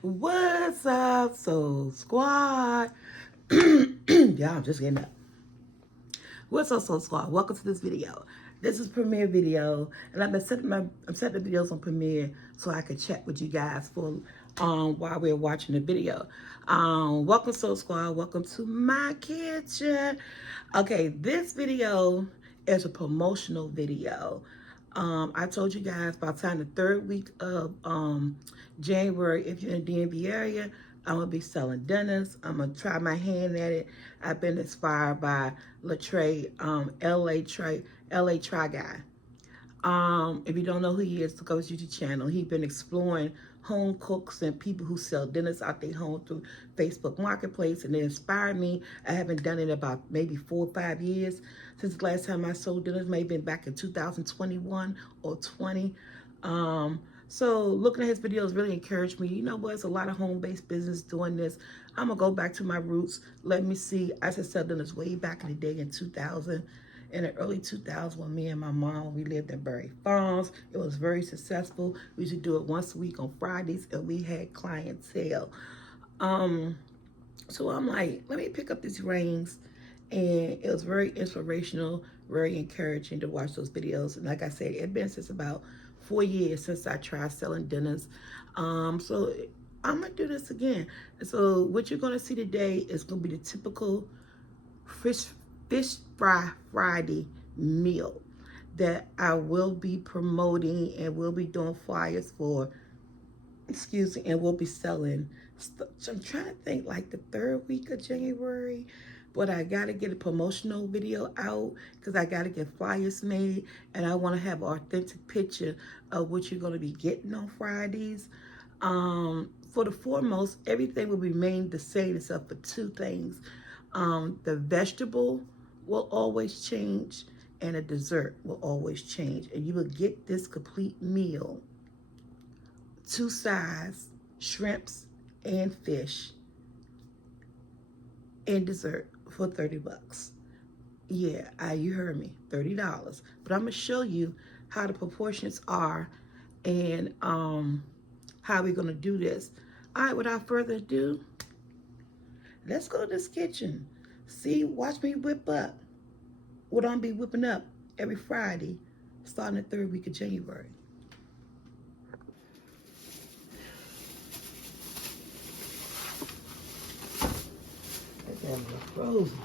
What's up, Soul Squad? Yeah, I'm just getting up. What's up, Soul Squad? Welcome to this video. This is Premiere video, and I'm setting the videos on Premiere so I can chat with you guys for while we're watching the video. Welcome, Soul Squad. Welcome to my kitchen. Okay, this video is a promotional video. I told you guys by the time the third week of January, if you're in the DMV area, I'm going to be selling dinners. I'm going to try my hand at it. I've been inspired by Latrey, LA Try Guy. If you don't know who he is, go to his YouTube channel. He's been exploring home cooks and people who sell dinners out their home through Facebook Marketplace, and it inspired me. I haven't done it about maybe 4 or 5 years since the last time I sold dinners. Maybe been back in 2021 or 20. So looking at his videos really encouraged me. You know what? It's a lot of home-based business doing this. I'm going to go back to my roots. Let me see. I used to sell dinners way back in the day in 2000. In the early 2000s, when me and my mom, we lived in Berry Farms. It was very successful. We used to do it once a week on Fridays, and we had clientele. So I'm like, let me pick up these rings. And it was very inspirational, very encouraging to watch those videos. And like I said, it's been since about 4 years since I tried selling dinners. So I'm going to do this again. So what you're going to see today is going to be the typical fish fry Friday meal that I will be promoting and will be doing flyers for, and we'll be selling. So I'm trying to think like the third week of January, but I got to get a promotional video out because I got to get flyers made, and I want to have an authentic picture of what you're going to be getting on Fridays. For the foremost, everything will remain the same except for two things. The vegetable will always change, and a dessert will always change. And you will get this complete meal, 2 sides, shrimps and fish, and dessert for $30. Yeah, you heard me, $30. But I'm gonna show you how the proportions are and how we're gonna do this. All right, without further ado, let's go to this kitchen. See, watch me whip up what I'm be whipping up every Friday, starting the third week of January. That damn little frozen.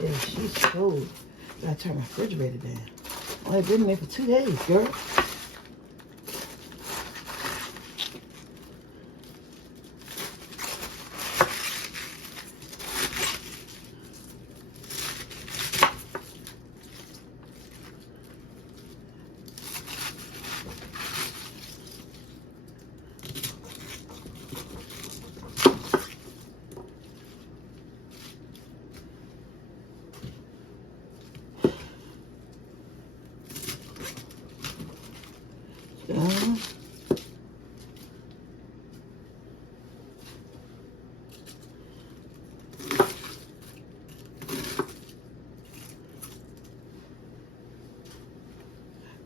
Yeah, she's cold. Gotta turn my refrigerator down. Only been there for 2 days, girl.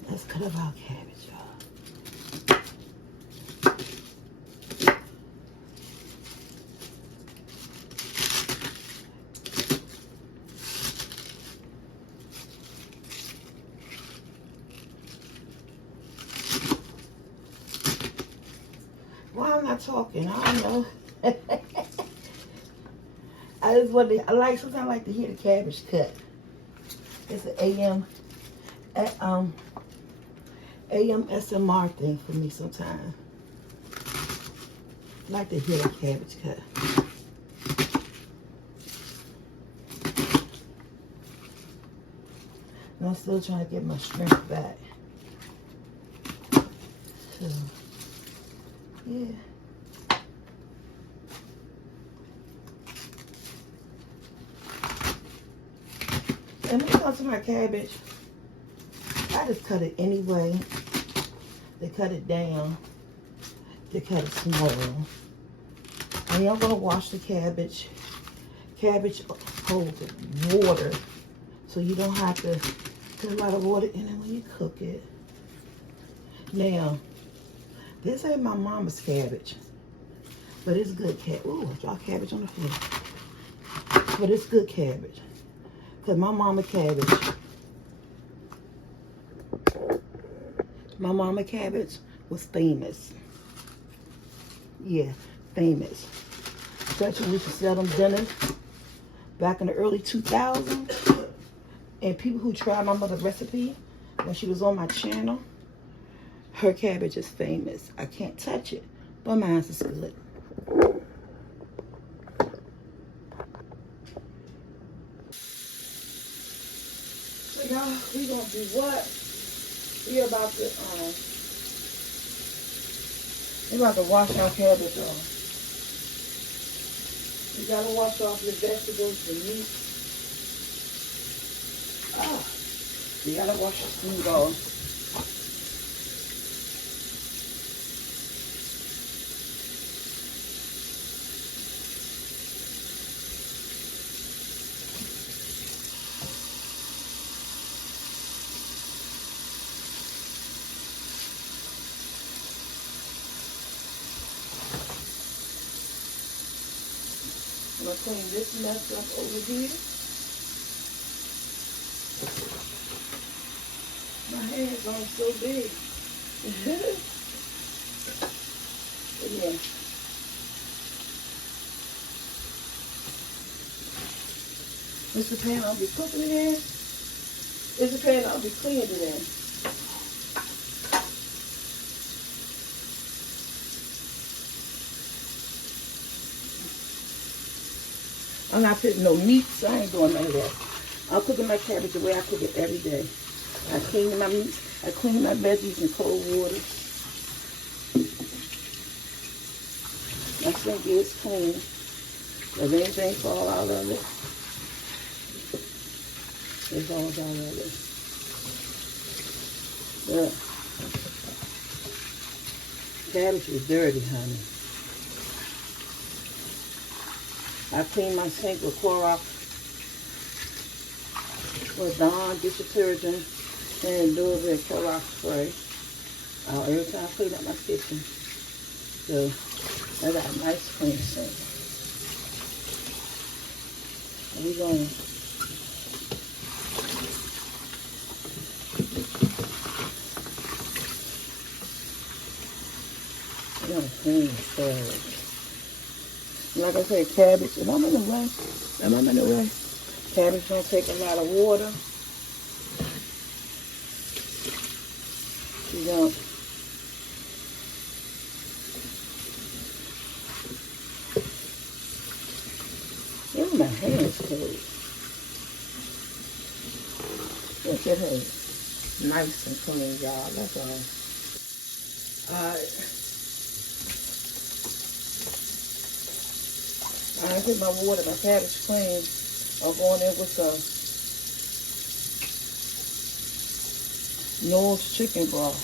Let's cut up our cabbage, y'all. Why I'm not talking? I don't know. Sometimes I like to hear the cabbage cut. It's an AM SMR thing for me sometimes. I like to hear the cabbage cut. And I'm still trying to get my strength back. So, yeah. And when it comes to my cabbage, I just cut it anyway. They cut it down. They cut it small. And I'm going to wash the cabbage. Cabbage holds water, so you don't have to put a lot of water in it when you cook it. Now, this ain't my mama's cabbage, but it's good cabbage. Ooh, I dropped cabbage on the floor. But it's good cabbage. Because my mama cabbage was famous. Yeah, famous. Especially we used to sell them dinners back in the early 2000s. And people who tried my mother's recipe when she was on my channel, her cabbage is famous. I can't touch it, but mine's is good. So y'all, we gonna do what? We're about to wash our cabbage off. You gotta wash off your vegetables, the meat. You gotta wash your food off. I'm gonna clean this mess up over here. My hands aren't so big. But yeah. This the pan I'll be cooking it in. This the pan I'll be cleaning it in. I'm not putting no meats. I ain't doing none of that. I'm cooking my cabbage the way I cook it every day. I clean my meats. I clean my veggies in cold water. My sink is clean. If anything fall out of it, it falls out of it. But cabbage is dirty, honey. I clean my sink with Clorox, with Dawn dish detergent, and do it with Clorox spray. Every time I clean up my kitchen. So I got a nice clean sink. And we're going to clean the cabbage. Like I said, cabbage, am I in the way? Am I in the way? Cabbage don't take a lot of water. You don't. Ooh, my hands cold. Look at her. Nice and clean, y'all. That's all. Alright. I put my water, my cabbage clean. I'm going in with some Noel's chicken broth.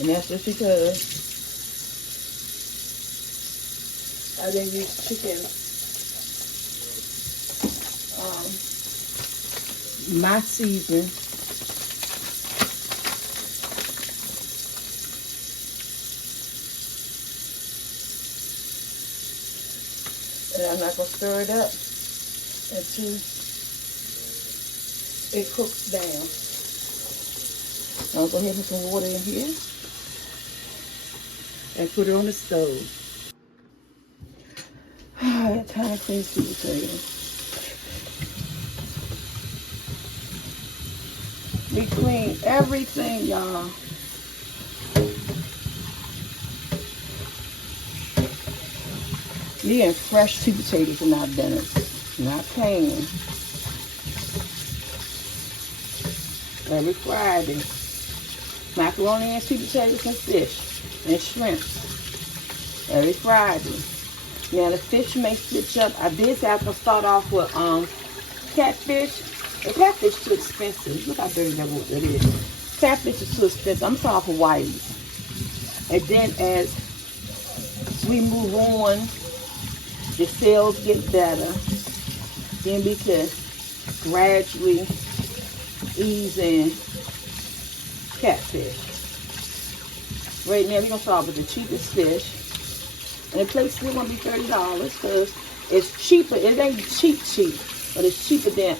And that's just because I didn't use chicken. My season. And I'm not going to stir it up until it cooks down. I'll go ahead and put some water in here and put it on the stove. Alright, time to clean sweet potatoes. We clean everything, y'all. Yeah, fresh sweet potatoes in our dinner, not canned. Every Friday, macaroni and sweet potatoes and fish and shrimp. Every Friday. Now the fish may switch up. I did say I was gonna start off with catfish. The catfish is too expensive. Look how dirty that is. Catfish is too expensive. I'm starting off with whiteys. And then as we move on, the sales get better, then we can gradually ease in catfish. Right now, we're going to start with the cheapest fish. And the place still going to be $30 because it's cheaper. It ain't cheap, but it's cheaper than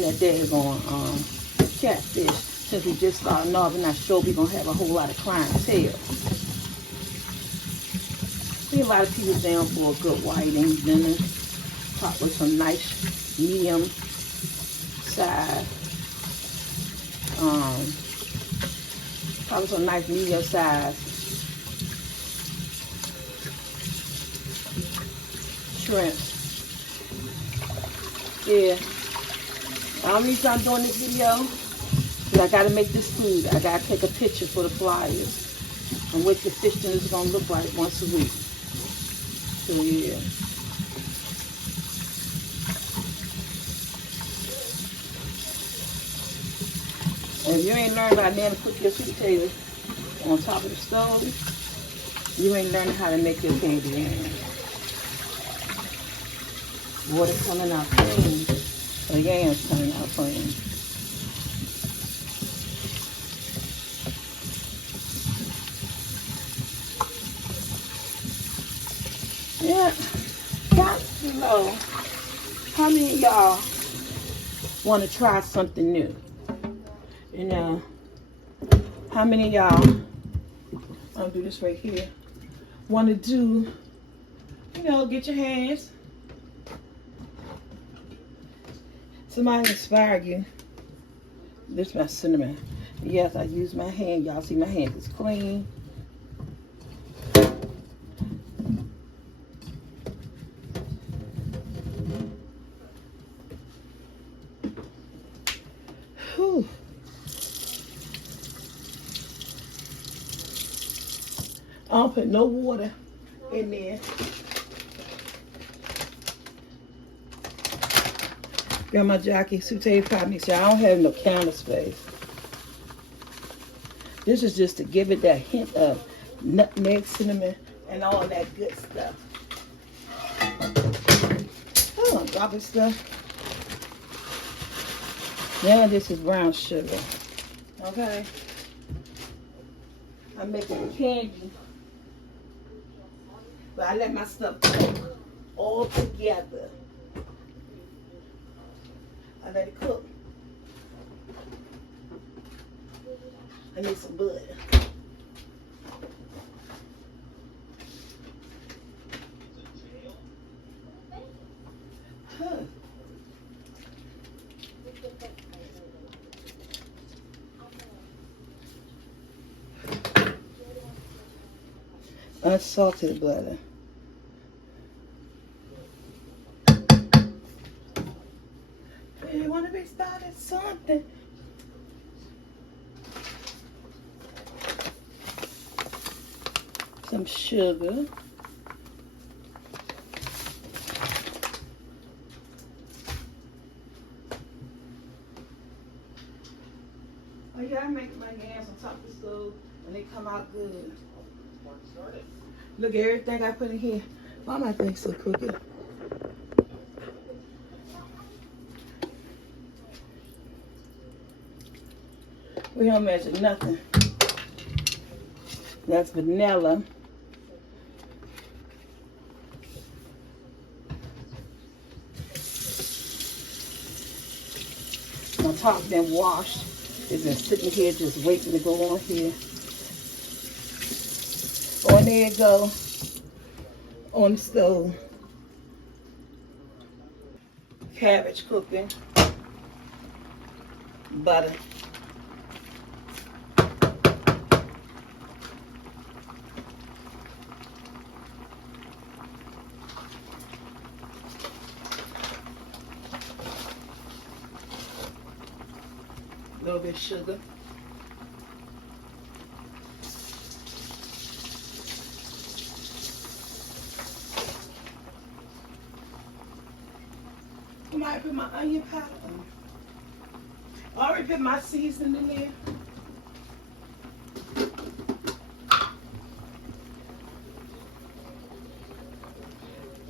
that daggone catfish. Since we just starting off, we're not sure we're going to have a whole lot of clientele. I think a lot of people down for a good whiting dinner. Top with some nice medium size. Probably some nice medium size shrimp. Yeah. The only reason I'm doing this video is I gotta make this food. I gotta take a picture for the flyers and what the fish dinner is gonna look like once a week. So yeah. And if you ain't learned by now to put your sweet potatoes on top of the stove, you ain't learning how to make your candy yams. Water coming out clean. The yams coming out clean. Yeah. Comment below how many of y'all want to try something new. You know, how many of y'all, I'll do this right here, want to do, you know, get your hands. Somebody inspire you. This is my cinnamon. Yes, I use my hand. Y'all see my hand is clean. Whew. I don't put no water in there. Got my jockey sauteed pot mixture. I don't have no counter space. This is just to give it that hint of nutmeg, cinnamon, and all that good stuff. Oh, dropping stuff. Now this is brown sugar. Okay. I'm making candy. But I let my stuff cook all together. I let it cook. I need some butter. Huh. Unsalted butter. You want to be started something. Some sugar. Oh yeah, I make my yams on top of the stove and they come out good. Look at everything I put in here. Why my thing so crooked? We don't measure nothing. That's vanilla. On top been washed. It's been sitting here just waiting to go on here. Oh, there it go. On the stove. Cabbage cooking. Butter. A little bit of sugar. I might put my onion powder on. I already put my seasoning in there.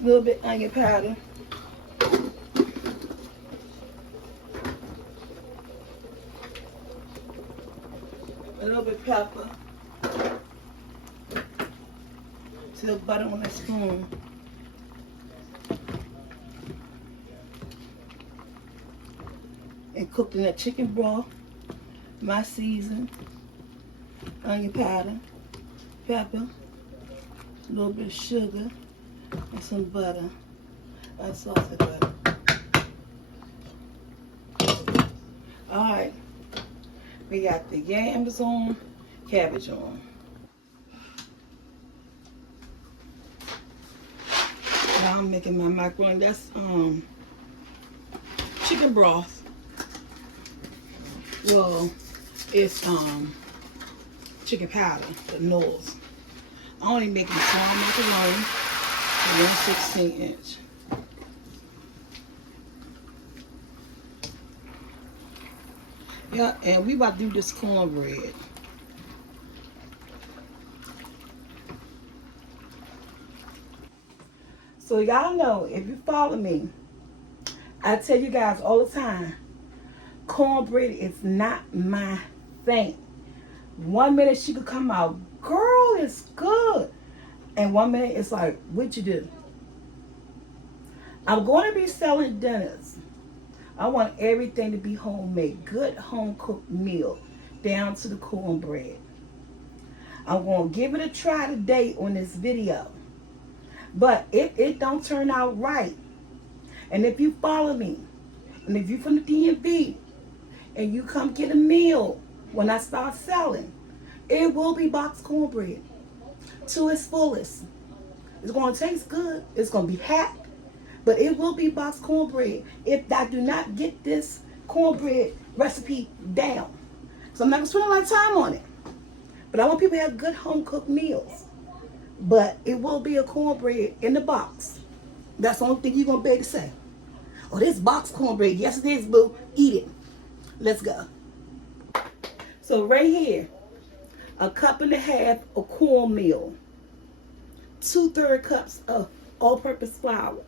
little bit onion powder. A little bit pepper. Till butter on a spoon. And cooked in that chicken broth. My season. Onion powder. Pepper. A little bit of sugar. And some butter. Unsalted butter. Alright. We got the yams on. Cabbage on. Now I'm making my macaroni. That's chicken broth. Well, it's chicken powder, the noodles. I'm only making small macaroni, 1/16 inch. Yeah, and we about to do this cornbread. So y'all know, if you follow me, I tell you guys all the time, cornbread is not my thing. 1 minute she could come out, girl, it's good. And 1 minute it's like, what you do? I'm going to be selling dinners. I want everything to be homemade, good home cooked meal, down to the cornbread. I'm going to give it a try today on this video. But if it don't turn out right, and if you follow me, and if you from the DMV, and you come get a meal when I start selling, it will be boxed cornbread to its fullest. It's going to taste good. It's going to be hot, but it will be boxed cornbread if I do not get this cornbread recipe down. So I'm not going to spend a lot of time on it. But I want people to have good home cooked meals. But it will be a cornbread in the box. That's the only thing you're going to be able to say. Oh, this box cornbread. Yes, it is, boo. Eat it. Let's go. So right here, 1.5 cups of cornmeal. 2/3 cups of all-purpose flour.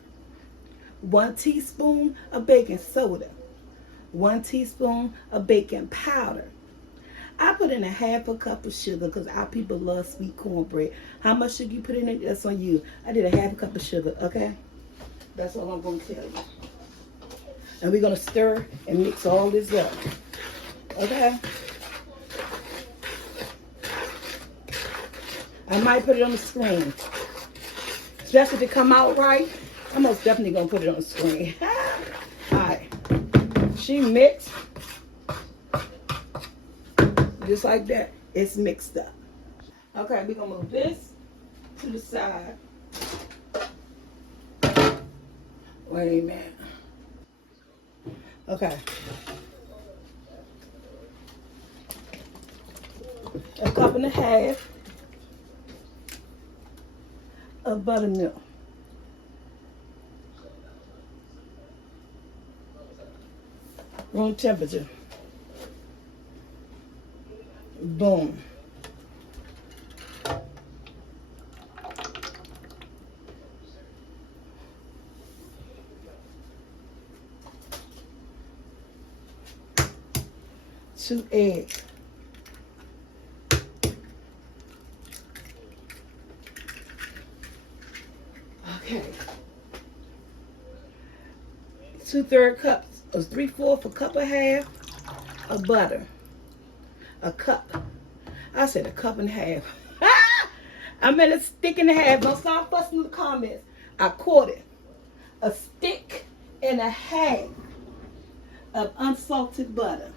1 teaspoon of baking soda. 1 teaspoon of baking powder. I put in 1/2 cup of sugar because our people love sweet cornbread. How much sugar you put in it, that's on you. I did 1/2 cup of sugar, okay? That's all I'm going to tell you. And we're going to stir and mix all this up, okay? I might put it on the screen. Especially if it come out right, I'm most definitely going to put it on the screen. All right. She mixed. Just like that, it's mixed up. Okay, we're gonna move this to the side. Wait a minute. Okay. 1.5 cups of buttermilk. Room temperature. Boom. Two eggs. Okay. 2/3 cups or 3/4 cup and a half of butter. A cup. I said 1.5 cups. I meant 1.5 sticks. Don't start fussing in the comments. I caught it. 1.5 sticks of unsalted butter.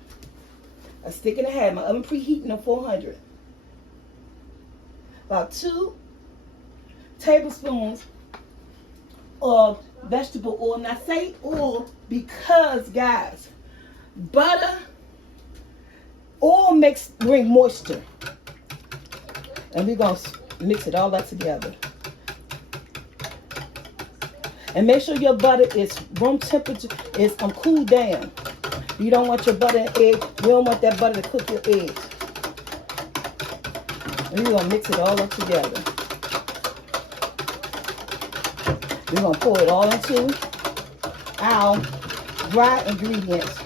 1.5 sticks. My oven preheating on 400. About 2 tablespoons of vegetable oil. And I say oil because, guys, butter, oil bring moisture. And we're going to mix it all up together. And make sure your butter is room temperature, is cooled down. You don't want your butter and egg. You don't want that butter to cook your eggs. And we're going to mix it all up together. We're gonna pour it all into our dry ingredients,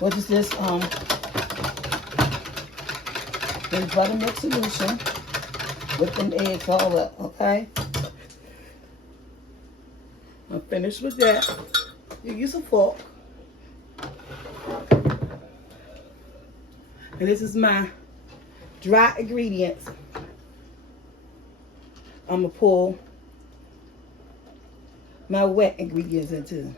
which is this buttermilk solution with them eggs all up, okay? I'm finished with that. You use a fork. And this is my dry ingredients. I'm gonna pour my wet ingredients into.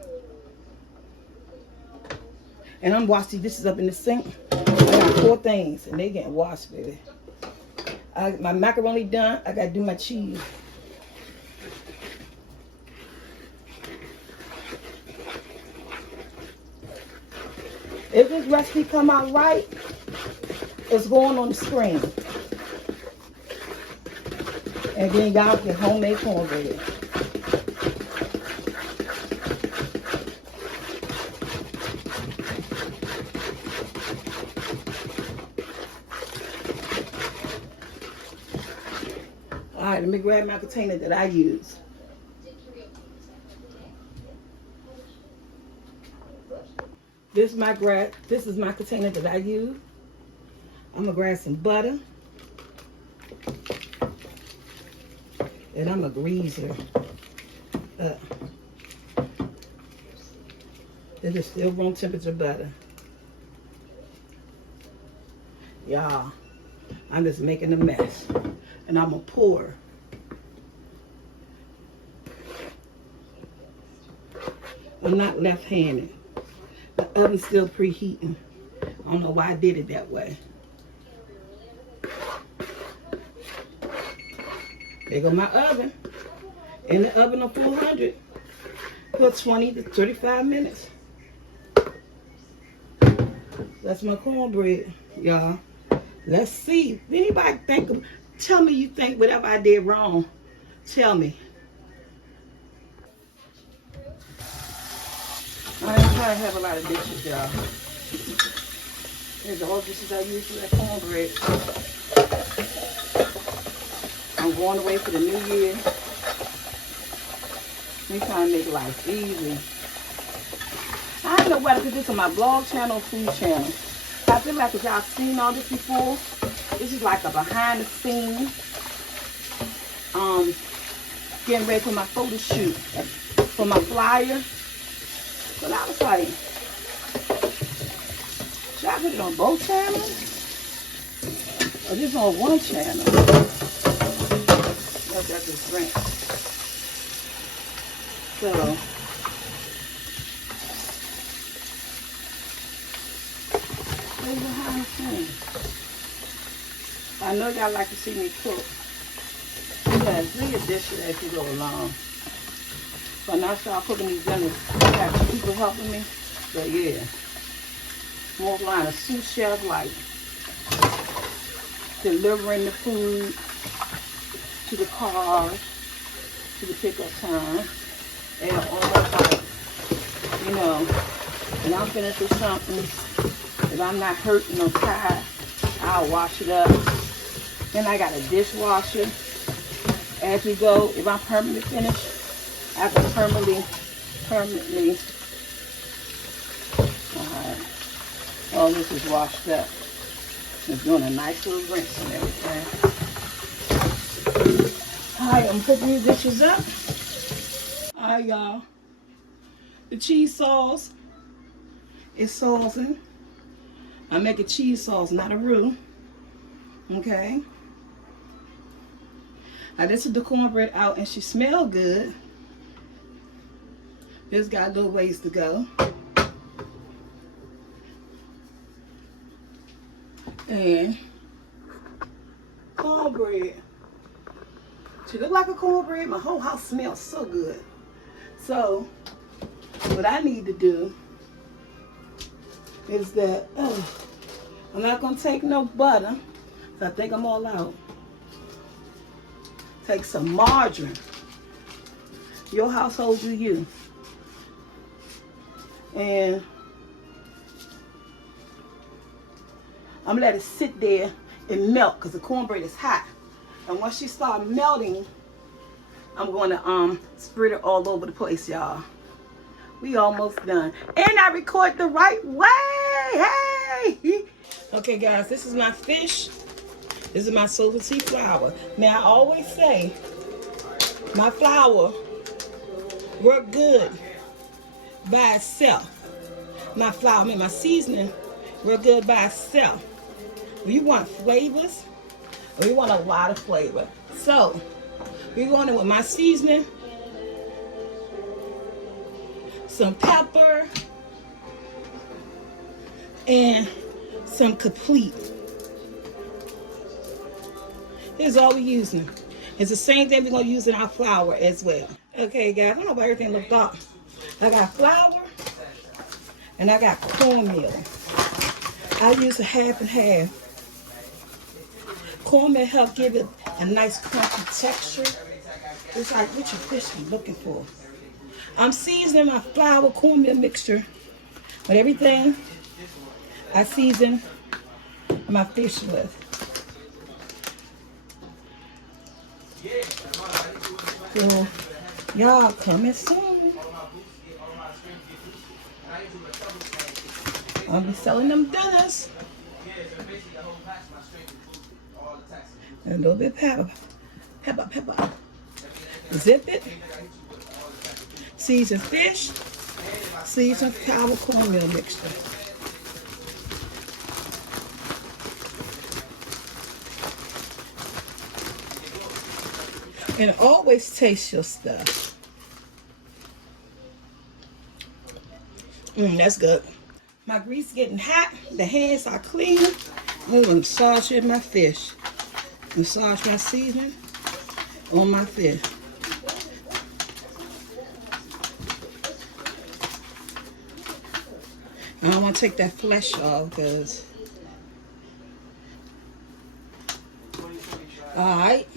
And I'm washing these dishes up in the sink. I got 4 things and they getting washed, baby. My macaroni done. I gotta do my cheese. If this recipe come out right, it's going on the screen. And then y'all get homemade cornbread. All right, let me grab my container that I use. This is my container that I use. I'm gonna grab some butter. And I'm a greaser. It is still room temperature butter. Y'all, I'm just making a mess. And I'm gonna pour. I'm not left-handed. The oven's still preheating. I don't know why I did it that way. There go my oven. In the oven on 400 for 20 to 35 minutes. That's my cornbread, y'all. Let's see. Anybody tell me you think whatever I did wrong. Tell me. I ain't trying to have a lot of dishes, y'all. Here's all the dishes I use for that cornbread. I'm going away for the new year. We trying to make life easy. I don't know whether to do this on my blog channel or food channel. I feel like if y'all seen all this before, this is like a behind the scenes. Getting ready for my photo shoot for my flyer. But I was like, should I put it on both channels? Or just on one channel? That's just drink. So, where's behind the scenes? I know y'all like to see me cook. Yes, do your dishes as you go along. So now I start cooking these dinners. I got 2 people helping me. But yeah. More line of sous chef, like delivering the food to the cars, to the pickup time. And almost like, you know, when I'm finished with something, if I'm not hurting or tired, I'll wash it up. Then I got a dishwasher. As we go, if I'm permanently finished, I can permanently. Alright. All this is washed up. It's doing a nice little rinse and everything. Alright, I'm putting these dishes up. Alright, y'all. The cheese sauce is saucing. I'm making cheese sauce, not a roux. Okay. I just took the cornbread out and she smelled good. Just got a little ways to go. And cornbread. She looked like a cornbread. My whole house smells so good. So, what I need to do is that, I'm not going to take no butter. So I think I'm all out. Take some margarine. Your household do you. And I'm going to let it sit there and melt because the cornbread is hot. And once she start melting, I'm going to spread it all over the place, y'all. We almost done. And I record the right way. Hey! Okay, guys, this is my fish. This is my salty flour. Now, I always say my flour work good by itself. My flour, I mean my seasoning, work good by itself. When you want flavors, or you want a lot of flavor. So, we're going in with my seasoning, some pepper, and some complete. Here's all we're using. It's the same thing we're going to use in our flour as well. Okay, guys, I don't know if everything looked up. I got flour and I got cornmeal. I use a half and half. Cornmeal help give it a nice crunchy texture. It's like what your fish be looking for. I'm seasoning my flour cornmeal mixture with everything I season my fish with. So, y'all coming soon. I'll be selling them dinners. And a little bit of pepper. Pepper. Zip it. Season fish. Season flour cornmeal mixture. And always taste your stuff. That's good. My grease getting hot. The hands are clean. I'm going to massage in my fish. Massage my seasoning on my fish. I don't want to take that flesh off because... Alright.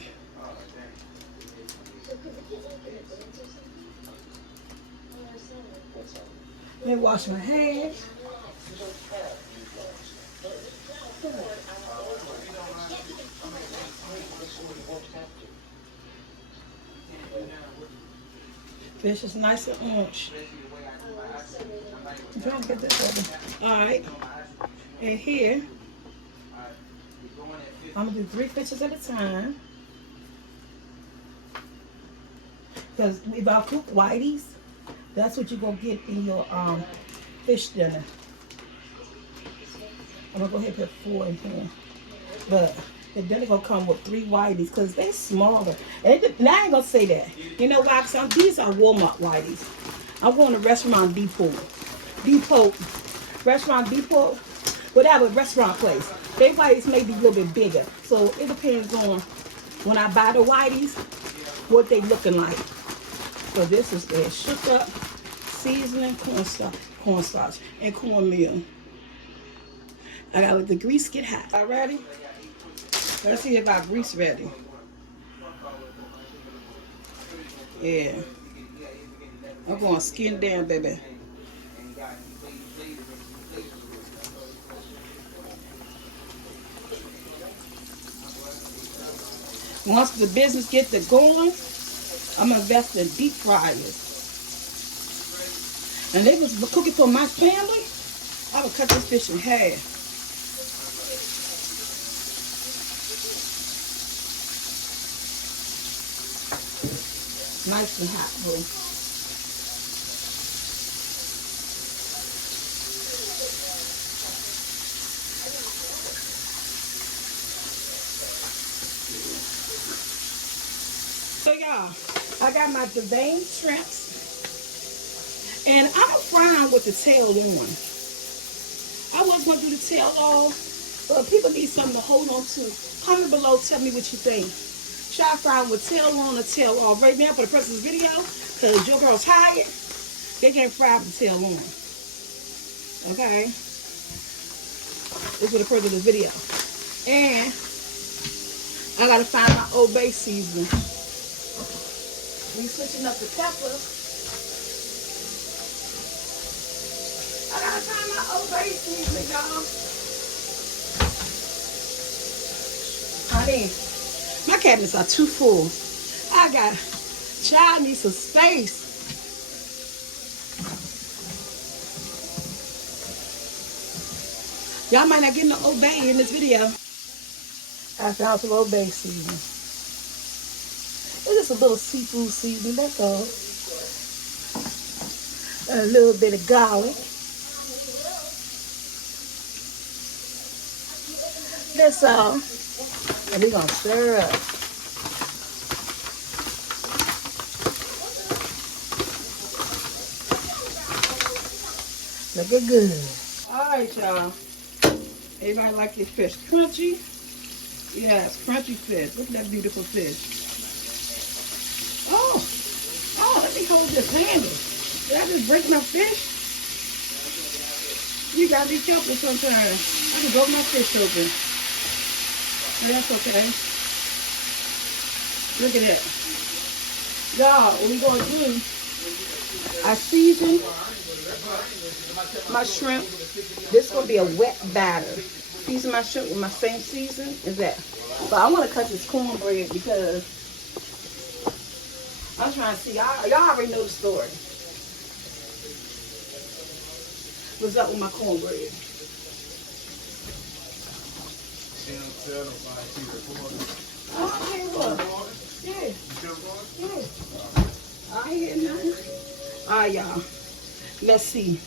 Let me wash my hands. Fish is nice and orange. I'm trying to get this over. Alright. And here, I'm going to do 3 fishes at a time. Because if I cook whiteys, that's what you're going to get in your fish dinner. I'm going to go ahead and put 4 in here. But the dinner going to come with 3 whiteys because they're smaller. And I ain't going to say that. You know why? Because these are Walmart whiteys. I'm going to Restaurant Depot. Restaurant Depot. Whatever restaurant place. Their whiteys may be a little bit bigger. So it depends on when I buy the whiteys, what they looking like. So this is their shook up seasoning cornstarch and cornmeal. I gotta let the grease get hot. All ready? Let's see if our grease ready. Yeah. I'm going skin down, baby. Once the business gets to going, I'm gonna invest in deep fryers. And they was cooking for my family, I would cut this fish in half. Nice and hot, boo. So y'all, I got my deveined shrimps. And I'm frying with the tail on. I was going to do the tail off, but people need something to hold on to. Comment below, tell me what you think. Should I fry with tail on or tail off? Right now for the purpose of this video, because your girl's tired, they can't fry with the tail on. Okay? This is for the purpose of this video. And I got to find my Old Bay seasoning. We switching up the peppers. I gotta find my Old Bay seasoning, y'all. Honey, my cabinets are too full. I got, child needs some space. Y'all might not get no Old Bay in this video. I found some Old Bay seasoning. It's just a little seafood seasoning, that's all. A little bit of garlic. That's all. And we're gonna stir up. Looking good. All right, y'all. Everybody like your fish crunchy? Yes, crunchy fish. Look at that beautiful fish. Oh, let me hold this handy. Did I just break my fish? You gotta be careful sometimes. I can broke my fish open. But that's okay. Look at that. Y'all, what we gonna do, I season my shrimp. This is gonna be a wet batter. Season my shrimp with my same season as that. But I want to cut this cornbread because I'm trying to see. Y'all already know the story. What's up with my cornbread? Okay, what? Yeah. I ain't getting nothing. All right, y'all. Let's see.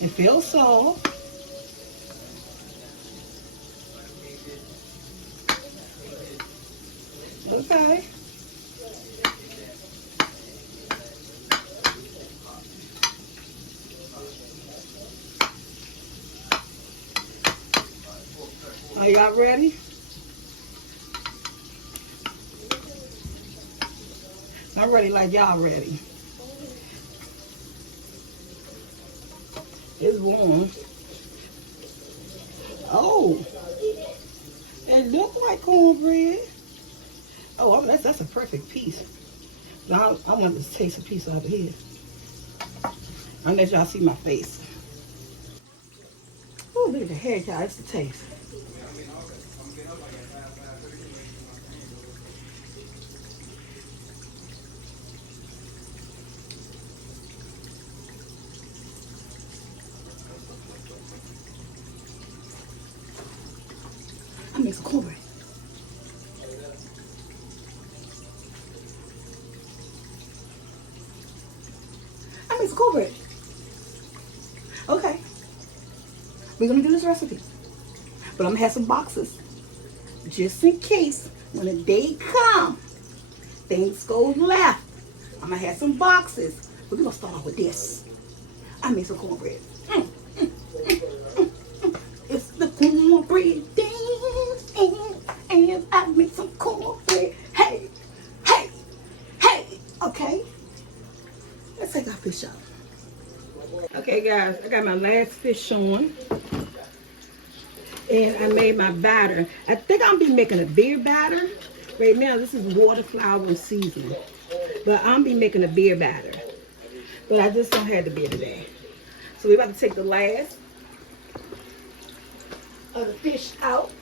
It feels soft. Okay. Are y'all ready? I'm ready like y'all ready. It's warm. Oh, it looks like cornbread. Oh, that's a perfect piece. I want to taste a piece over here. I'll let y'all see my face. Oh, look at the hair, y'all. It's the taste. I make some cornbread. I make some cornbread. Okay. We're gonna do this recipe. But I'm gonna have some boxes. Just in case when the day comes, things go left. I'm gonna have some boxes. But we're gonna start off with this. I made some cornbread. It's the cornbread dance. And I made some cornbread. Hey, hey, hey. Okay. Let's take our fish out. Okay, guys, I got my last fish on. And I made my batter. I think I'm gonna be making a beer batter. Right now, this is water, flour, and seasoning. But I'm gonna be making a beer batter. But I just don't have the beer today. So we're about to take the last of the fish out.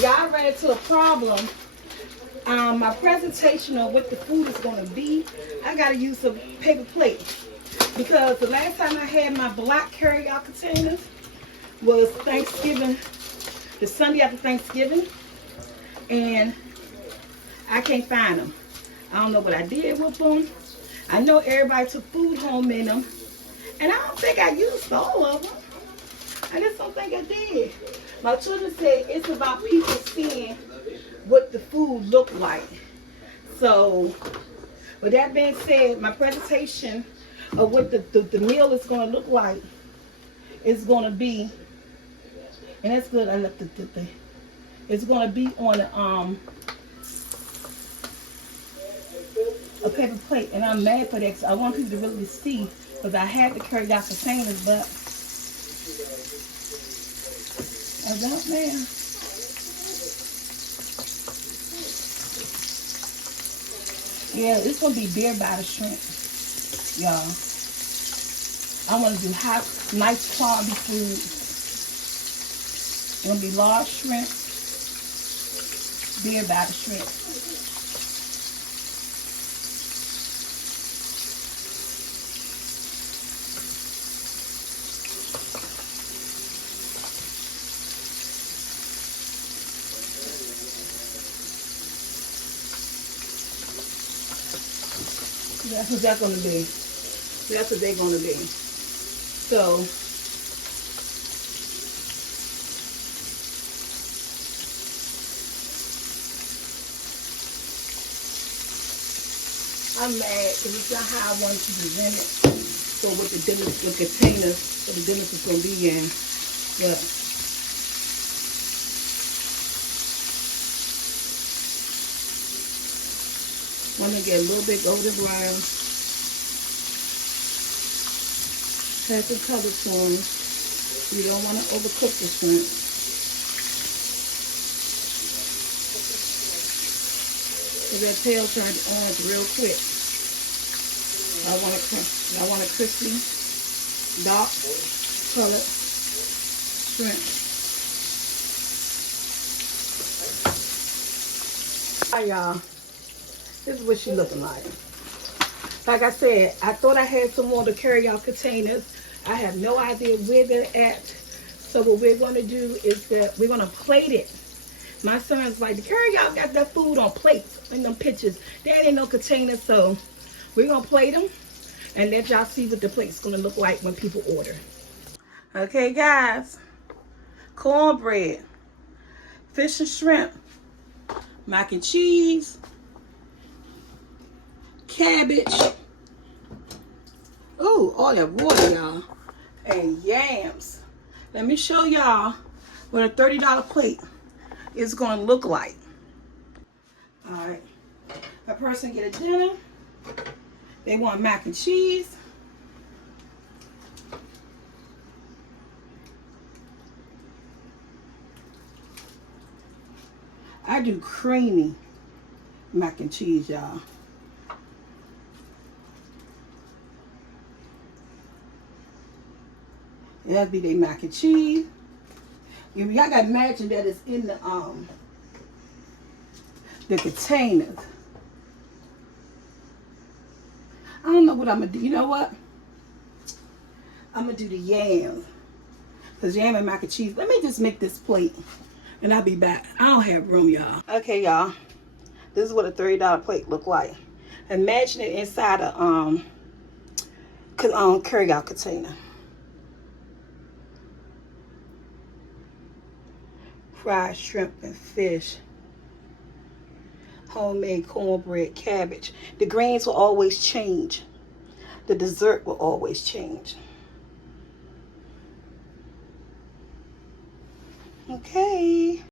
Y'all ran into a problem. My presentation of what the food is gonna be, I gotta use a paper plate. Because the last time I had my black carry-out containers was Thanksgiving, the Sunday after Thanksgiving, and I can't find them. I don't know what I did with them. I know everybody took food home in them, and I don't think I used all of them. I just don't think I did. My children said it's about people seeing what the food looked like. So, with that being said, my presentation of what the meal is going to look like is going to be, and that's good. I left the it's going to be on a paper plate, and I'm mad for that because I want people to really see, because I had to carry out containers, but I don't know. Yeah, it's going to be beer batter shrimp, y'all. I want to do hot, nice quality food. It's going to be large shrimp. being by the shrimp. That's what that's gonna be. That's what they're gonna be. So I'm mad because it's not how I wanted to present it. So with the dinners, the containers that the dinners is gonna be in. But want to get a little bit golden brown. Have to cover some. You don't want to overcook the shrimp. So that tail turned orange real quick. I want a crispy, dark colored shrimp. Hi y'all. This is what she looking like. Like I said, I thought I had some more to carry out containers. I have no idea where they're at. So what we're going to do is that we're going to plate it. My son's like, the carry out got that food on plates in them pictures. There ain't no containers, so we're going to plate them and let y'all see what the plate's going to look like when people order. Okay, guys. Cornbread, fish and shrimp, mac and cheese, cabbage. Ooh, all that water, y'all. And yams. Let me show y'all what a $30 plate is going to look like. All right. A person get a dinner. They want mac and cheese. I do creamy mac and cheese, y'all. That'd be their mac and cheese. Y'all gotta imagine that it's in the containers. I don't know what I'm gonna do. You know what? I'm gonna do the yams. Cause yam and mac and cheese. Let me just make this plate and I'll be back. I don't have room, y'all. Okay, y'all. This is what a $30 plate look like. Imagine it inside a carry out container. Fried shrimp and fish, homemade cornbread, cabbage. The greens will always change. The dessert will always change. Okay.